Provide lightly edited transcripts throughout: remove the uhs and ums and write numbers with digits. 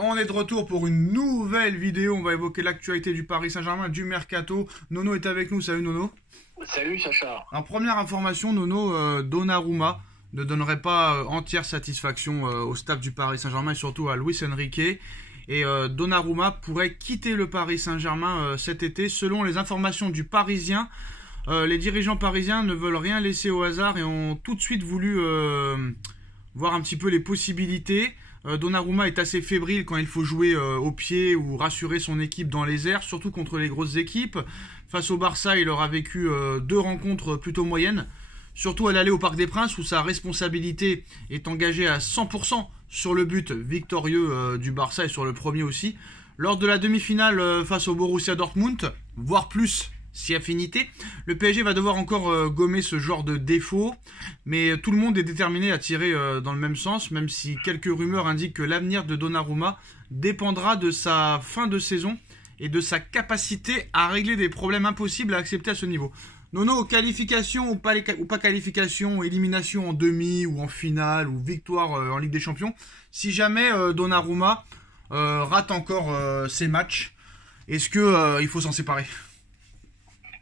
On est de retour pour une nouvelle vidéo. On va évoquer l'actualité du Paris Saint-Germain, du Mercato. Nono est avec nous. Salut Nono. Salut Sacha. En première information, Nono, Donnarumma ne donnerait pas entière satisfaction au staff du Paris Saint-Germain et surtout à Luis Enrique. Et Donnarumma pourrait quitter le Paris Saint-Germain cet été. Selon les informations du Parisien, les dirigeants parisiens ne veulent rien laisser au hasard et ont tout de suite voulu voir un petit peu les possibilités. Donnarumma est assez fébrile quand il faut jouer au pied ou rassurer son équipe dans les airs, surtout contre les grosses équipes. Face au Barça, il aura vécu 2 rencontres plutôt moyennes, surtout à l'aller au Parc des Princes où sa responsabilité est engagée à 100% sur le but victorieux du Barça et sur le premier aussi. Lors de la demi-finale face au Borussia Dortmund, voire plus si affinité, le PSG va devoir encore gommer ce genre de défaut, mais tout le monde est déterminé à tirer dans le même sens, même si quelques rumeurs indiquent que l'avenir de Donnarumma dépendra de sa fin de saison et de sa capacité à régler des problèmes impossibles à accepter à ce niveau. Nono, qualification ou pas qualification, élimination en demi ou en finale ou victoire en Ligue des Champions, si jamais Donnarumma rate encore ses matchs, est-ce que il faut s'en séparer ?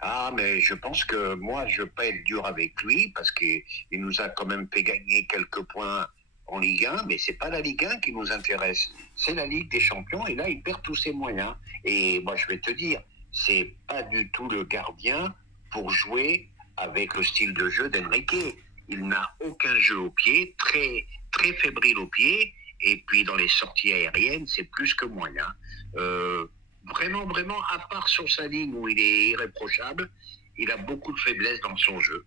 Ah, mais je pense que moi, je ne vais pas être dur avec lui parce qu'il nous a quand même fait gagner quelques points en Ligue 1, mais c'est pas la Ligue 1 qui nous intéresse, c'est la Ligue des Champions et là, il perd tous ses moyens. Et moi, je vais te dire, c'est pas du tout le gardien pour jouer avec le style de jeu d'Enrique. Il n'a aucun jeu au pied, très, très fébrile au pied, et puis dans les sorties aériennes, c'est plus que moyen. Vraiment, à part sur sa ligne où il est irréprochable, il a beaucoup de faiblesses dans son jeu.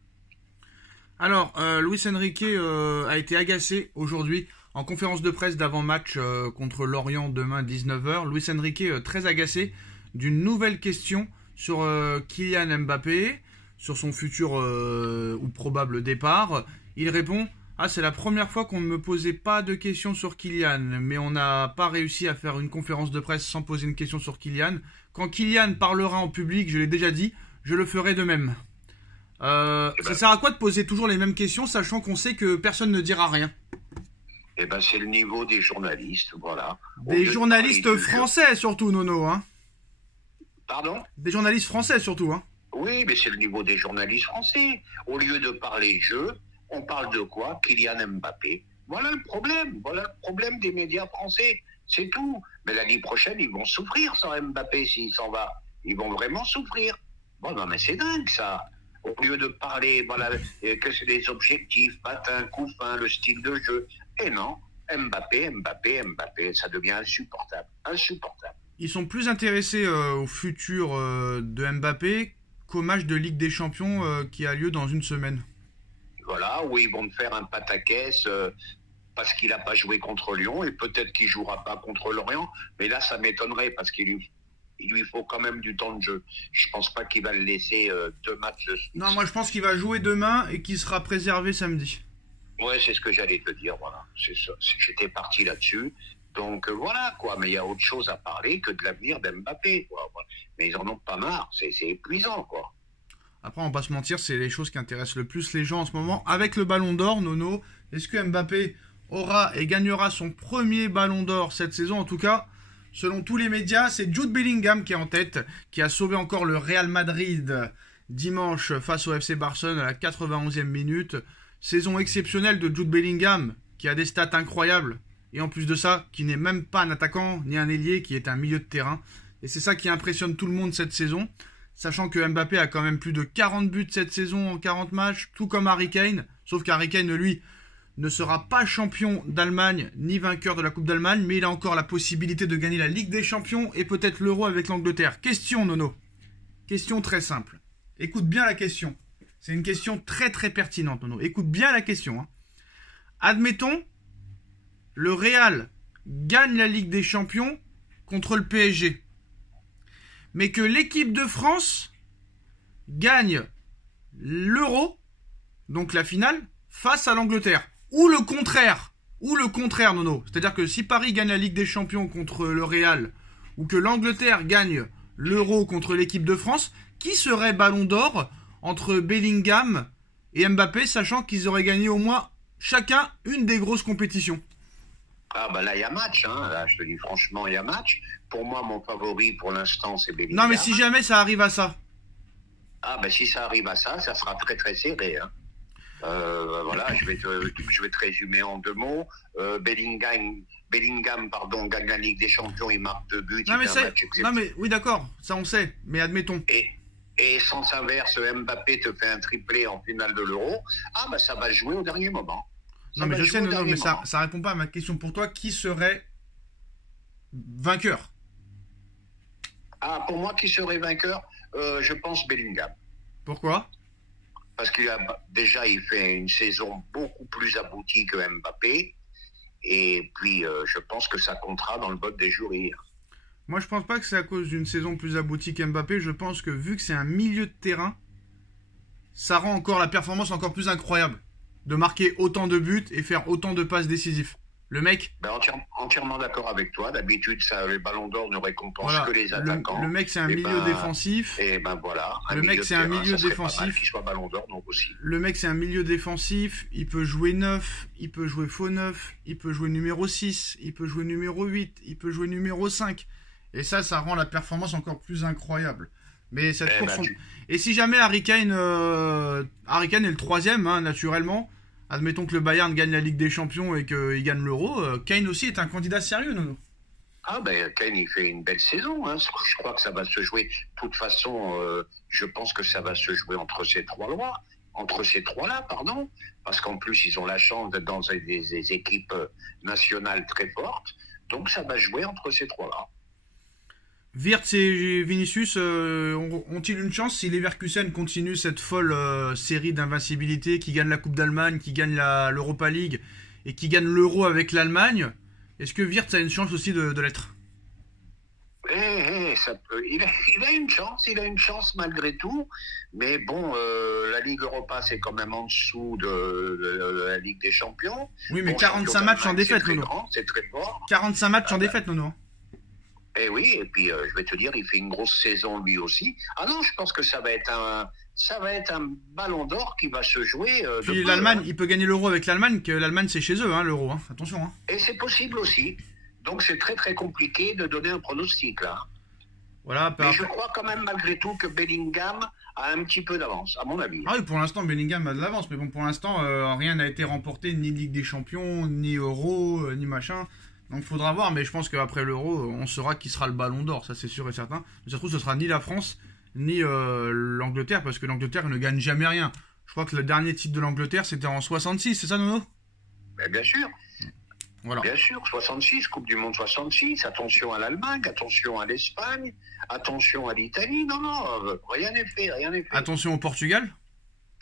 Alors, Luis Enrique a été agacé aujourd'hui en conférence de presse d'avant-match contre Lorient demain 19h. Luis Enrique très agacé d'une nouvelle question sur Kylian Mbappé, sur son futur ou probable départ. Il répond: « Ah, c'est la première fois qu'on ne me posait pas de questions sur Kylian, mais on n'a pas réussi à faire une conférence de presse sans poser une question sur Kylian. Quand Kylian parlera en public, je l'ai déjà dit, je le ferai de même. » Ça sert à quoi de poser toujours les mêmes questions, sachant qu'on sait que personne ne dira rien? Eh ben, c'est le niveau des journalistes, voilà. Des journalistes français surtout, Nono, hein? Pardon? Des journalistes français surtout, hein? Oui, mais c'est le niveau des journalistes français. Au lieu de parler jeu, on parle de quoi? Kylian Mbappé. Voilà le problème des médias français. C'est tout. Mais l'année prochaine, ils vont souffrir sans Mbappé s'il s'en va. Ils vont vraiment souffrir. Bon, non, mais c'est dingue, ça. Au lieu de parler, voilà, que c'est les objectifs, patin, coup fin, le style de jeu. Et non, Mbappé, ça devient insupportable. Insupportable. Ils sont plus intéressés au futur de Mbappé qu'au match de Ligue des Champions qui a lieu dans une semaine. Voilà, où ils vont me faire un pataquès parce qu'il n'a pas joué contre Lyon et peut-être qu'il ne jouera pas contre Lorient. Mais là, ça m'étonnerait parce qu'il lui faut quand même du temps de jeu. Je ne pense pas qu'il va le laisser 2 matchs de suite. Non, moi je pense qu'il va jouer demain et qu'il sera préservé samedi. Ouais, c'est ce que j'allais te dire, voilà. C'est ça. J'étais parti là-dessus. Donc voilà, quoi. Mais il y a autre chose à parler que de l'avenir d'Mbappé, quoi. Mais ils en ont pas marre. C'est épuisant, quoi. Après, on va pas se mentir, c'est les choses qui intéressent le plus les gens en ce moment. Avec le Ballon d'Or, Nono, est-ce que Mbappé aura et gagnera son premier Ballon d'Or cette saison? En tout cas, selon tous les médias, c'est Jude Bellingham qui est en tête, qui a sauvé encore le Real Madrid dimanche face au FC Barcelone à la 91e minute. Saison exceptionnelle de Jude Bellingham, qui a des stats incroyables. Et en plus de ça, qui n'est même pas un attaquant ni un ailier, qui est un milieu de terrain. Et c'est ça qui impressionne tout le monde cette saison. Sachant que Mbappé a quand même plus de 40 buts cette saison en 40 matchs, tout comme Harry Kane. Sauf qu'Harry Kane, lui, ne sera pas champion d'Allemagne, ni vainqueur de la Coupe d'Allemagne, mais il a encore la possibilité de gagner la Ligue des Champions et peut-être l'Euro avec l'Angleterre. Question, Nono. Question très simple. Écoute bien la question. C'est une question très très pertinente, Nono. Écoute bien la question. Admettons, le Real gagne la Ligue des Champions contre le PSG. Mais que l'équipe de France gagne l'Euro, donc la finale, face à l'Angleterre. Ou le contraire, Nono. C'est-à-dire que si Paris gagne la Ligue des Champions contre le Real, ou que l'Angleterre gagne l'Euro contre l'équipe de France, qui serait Ballon d'Or entre Bellingham et Mbappé, sachant qu'ils auraient gagné au moins chacun une des grosses compétitions? Ah bah là, il y a match, hein. Là, je te dis franchement, il y a match. Pour moi, mon favori pour l'instant, c'est Non, mais Bellingham. si jamais ça arrive à ça. Ah bah si ça arrive à ça, ça sera très très serré, hein. Voilà, je vais te résumer en 2 mots. Bellingham, pardon, gagne la Ligue des Champions, il marque 2 buts, Non, il mais fait un c'est. match Non, exceptionnel. mais oui, d'accord, ça on sait. Mais admettons. Et sens inverse, Mbappé te fait un triplé en finale de l'Euro. Ah bah ça va se jouer au dernier moment. Non, Ça mais va je se sais, jouer au non, dernier mais ça, moment. ça répond pas à ma question pour toi. Qui serait vainqueur? Ah, pour moi, qui serait vainqueur Je pense Bellingham. Pourquoi? Parce qu'il a déjà il fait une saison beaucoup plus aboutie que Mbappé. Et puis, je pense que ça comptera dans le vote des jurys. Moi, je pense pas que c'est à cause d'une saison plus aboutie qu'Mbappé. Je pense que vu que c'est un milieu de terrain, ça rend encore la performance encore plus incroyable. De marquer autant de buts et faire autant de passes décisives. Le mec, Ben, entièrement d'accord avec toi. D'habitude, les ballons d'or ne récompensent voilà, que les attaquants. le mec c'est un Et milieu ben, défensif. Et ben voilà, Le mec, milieu de c'est un terrain, milieu ça serait pas mal défensif. qu'il soit ballon d'or, donc aussi. Le mec c'est un milieu défensif. Il peut jouer neuf, il peut jouer faux neuf, il peut jouer numéro 6, il peut jouer numéro 8, il peut jouer numéro 5. Et ça rend la performance encore plus incroyable. Mais cette Eh course. ben, Et si jamais Harry Kane est le troisième, hein, naturellement, admettons que le Bayern gagne la Ligue des Champions et qu'il gagne l'Euro, Kane aussi est un candidat sérieux, Nono. Ah ben Kane il fait une belle saison, hein. Je crois que ça va se jouer. De toute façon, je pense que ça va se jouer entre ces trois-là, pardon, parce qu'en plus ils ont la chance d'être dans des équipes nationales très fortes, donc ça va jouer entre ces trois-là. Wirtz et Vinicius ont-ils une chance si Leverkusen continue cette folle série d'invincibilité, qui gagne la Coupe d'Allemagne, qui gagne l'Europa League et qui gagne l'Euro avec l'Allemagne? Est-ce que Wirtz a une chance aussi de l'être? Ça peut. Il a une chance malgré tout, mais bon, la Ligue Europa c'est quand même en dessous de la Ligue des Champions. Oui, mais Bon, 45 matchs en défaite, c'est très Nono. grand, c'est très fort. 45 matchs en défaite, Nono. Et oui, et puis je vais te dire, il fait une grosse saison lui aussi. Ah non, je pense que ça va être un ballon d'or qui va se jouer. Puis l'Allemagne, il peut gagner l'Euro avec l'Allemagne, que l'Allemagne c'est chez eux, hein, l'Euro, hein. Attention. Hein. Et c'est possible aussi. Donc c'est très très compliqué de donner un pronostic là. Voilà, Mais je crois quand même malgré tout que Bellingham a un petit peu d'avance, à mon avis. Ah oui, pour l'instant, Bellingham a de l'avance, mais bon, pour l'instant, rien n'a été remporté, ni Ligue des Champions, ni Euro, ni machin. Donc faudra voir, mais je pense qu'après l'Euro, on saura qui sera le ballon d'or, ça c'est sûr et certain. Mais ça se trouve, ce sera ni la France, ni l'Angleterre, parce que l'Angleterre ne gagne jamais rien. Je crois que le dernier titre de l'Angleterre, c'était en 66, c'est ça, Nono? Mais bien sûr, Voilà. bien sûr, 66, Coupe du Monde 66, attention à l'Allemagne, attention à l'Espagne, attention à l'Italie. Non, non, rien n'est fait, rien n'est fait. Attention au Portugal.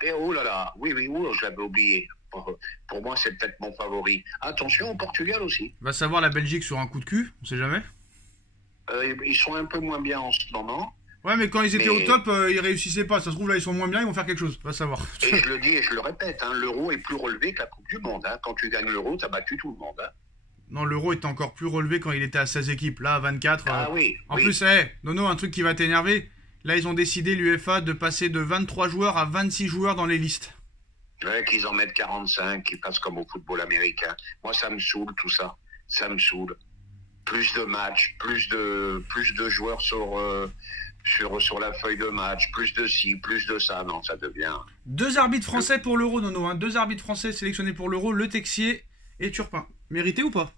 Et oh là là, oui, je l'avais oublié. Pour moi, c'est peut-être mon favori. Attention au Portugal aussi. Va savoir la Belgique sur un coup de cul, on sait jamais. Ils sont un peu moins bien en ce moment. Ouais, mais quand ils étaient Mais- au top, ils réussissaient pas. Ça se trouve, là, ils sont moins bien, ils vont faire quelque chose. Va savoir. Et je le dis et je le répète, hein, l'euro est plus relevé que la Coupe du Monde. Hein. Quand tu gagnes l'euro, tu as battu tout le monde. Hein. Non, l'Euro était encore plus relevé quand il était à 16 équipes. Là, à 24. Ah oui. En oui. plus, Nono, un truc qui va t'énerver. Là, ils ont décidé, l'UEFA, de passer de 23 joueurs à 26 joueurs dans les listes. Ouais, qu'ils en mettent 45, qu'ils passent comme au football américain. Moi, ça me saoule tout ça. Ça me saoule. Plus de matchs, plus de joueurs sur la feuille de match, plus de ci, plus de ça. Non, ça devient. 2 arbitres français pour l'Euro, Nono. Hein. 2 arbitres français sélectionnés pour l'Euro, Le Texier et Turpin. Mérité ou pas?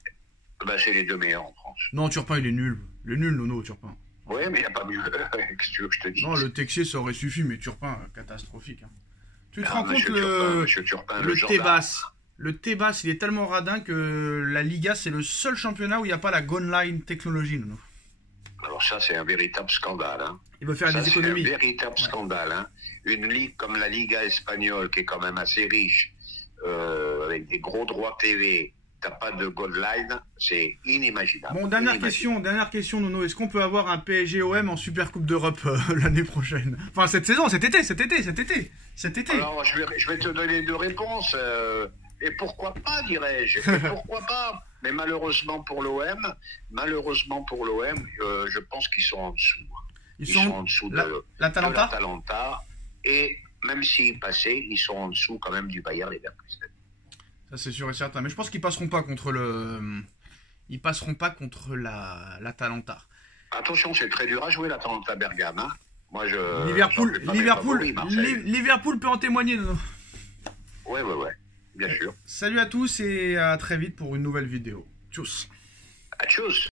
Ben, c'est les deux meilleurs en France. Non, Turpin, il est nul. Il est nul, Nono, Turpin. Oui, mais il n'y a pas mieux. Qu'est-ce que tu veux que je te dise? Non, Le Texier, ça aurait suffi, mais Turpin, catastrophique. Hein. Tu te Ah, rends compte Monsieur Turpin, le gendarme. Tebas. Le Tebas, il est tellement radin que la Liga, c'est le seul championnat où il n'y a pas la Goal Line technologie, Nono. Alors ça, c'est un véritable scandale. Hein. Il veut faire Ça, des c'est un économies. véritable scandale. Hein. Une ligue comme la Liga espagnole, qui est quand même assez riche, avec des gros droits TV, t'as pas de goal line, c'est inimaginable. Bon, dernière question, Nono. Est-ce qu'on peut avoir un PSG-OM en Super Coupe d'Europe l'année prochaine? Enfin, cette saison, cet été. Alors, je vais te donner deux réponses. Et pourquoi pas, dirais-je. Et pourquoi pas. Mais malheureusement pour l'OM, je pense qu'ils sont en dessous. Ils sont sont en dessous la- de l'Atalanta. l'Atalanta. Et même s'ils passaient, ils sont en dessous quand même du Bayer Leverkusen. Ça, c'est sûr et certain. Mais je pense qu'ils passeront pas contre ils passeront pas contre l'Atalanta. Attention, c'est très dur à jouer l'Atalanta Bergame. Hein. Moi, Liverpool peut en témoigner. Ouais, bien sûr. Salut à tous et à très vite pour une nouvelle vidéo. Tchuss. Tchuss.